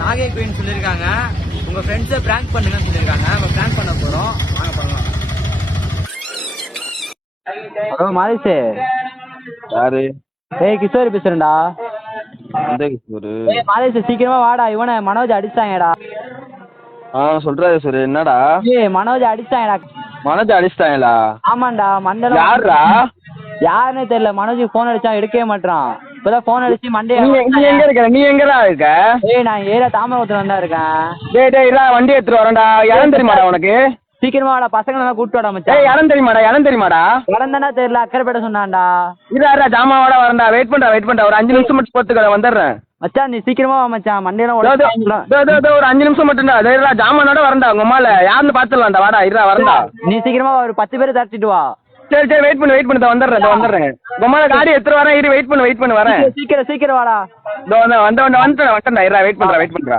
Nagai queen சொல்லியிருக்காங்க உங்க ஃப்ரெண்ட்ஸை பிராங்க் பண்ணுங்கன்னு சொல்லியிருக்காங்க. நம்ம பிராங்க் பண்ண போறோம், வாங்க பண்ணலாம். Hello Maris. யாரு? ஏய் கிஷோர் பேசுறேன்டா. எந்த கிஷோரு? ஏய் மாரிசு சீக்கிரமா வாடா, இவனை மனோஜ் அடிச்சாங்கடா. சொல்றா கிஷோரு, என்னடா? ஏய் மனோஜ் அடிச்சாங்கடா. மனோஜ் அடிச்சிட்டாங்களா? ஆமாண்டா மண்டல. யாருடா? யாருன்னு தெரியல. மனோஜுக்கு போன் அடிச்சா எடுக்கவே மாட்டான். இப்பதான் போன் அடிச்சு மண்டே. நீ எங்க இருக்க? நீ எங்கடா இருக்க? ஏய் நான் ஏரியா தாமரத்துல வந்தா இருக்கேன். டேய் வண்டி எடுத்துட்டு வரேன்டா. இடம் தெரியுமாடா உனக்கு? சீக்கிரமா வாடா, பசங்க எல்லாம் கூப்பிட்டு வாடா மச்சான். இடம் தெரியுமாடா? இடம் தானே தெரியல, அக்கறைப்பேட்டை சொன்னான்டா. இல்ல ஜாமாவோட வரேன்டா. வெயிட் பண்றா ஒரு 5 நிமிஷம் மட்டும் பொறுத்துக்க, வந்துடுறேன். மச்சான் நீ சீக்கிரமா வா மச்சான், மண்டேலாம் ஒரு 5 நிமிஷம் மட்டும்டா. ஜாமானோட வரேன்டா. உங்க அம்மால யாருன்னு பாத்துடலாம்டா. வாடா வரேன்டா. நீ சீக்கிரமா ஒரு 10 பேரை தரச்சிட்டு வா. சரி வெயிட் பண்ணு வந்துடுறேன். உங்க அம்மால காடி எடுத்துட்டு வரேன். இரு வெயிட் பண்ணு வரேன். சீக்கிரம் வாடா. வந்துட்டேன். வெயிட் பண்றா.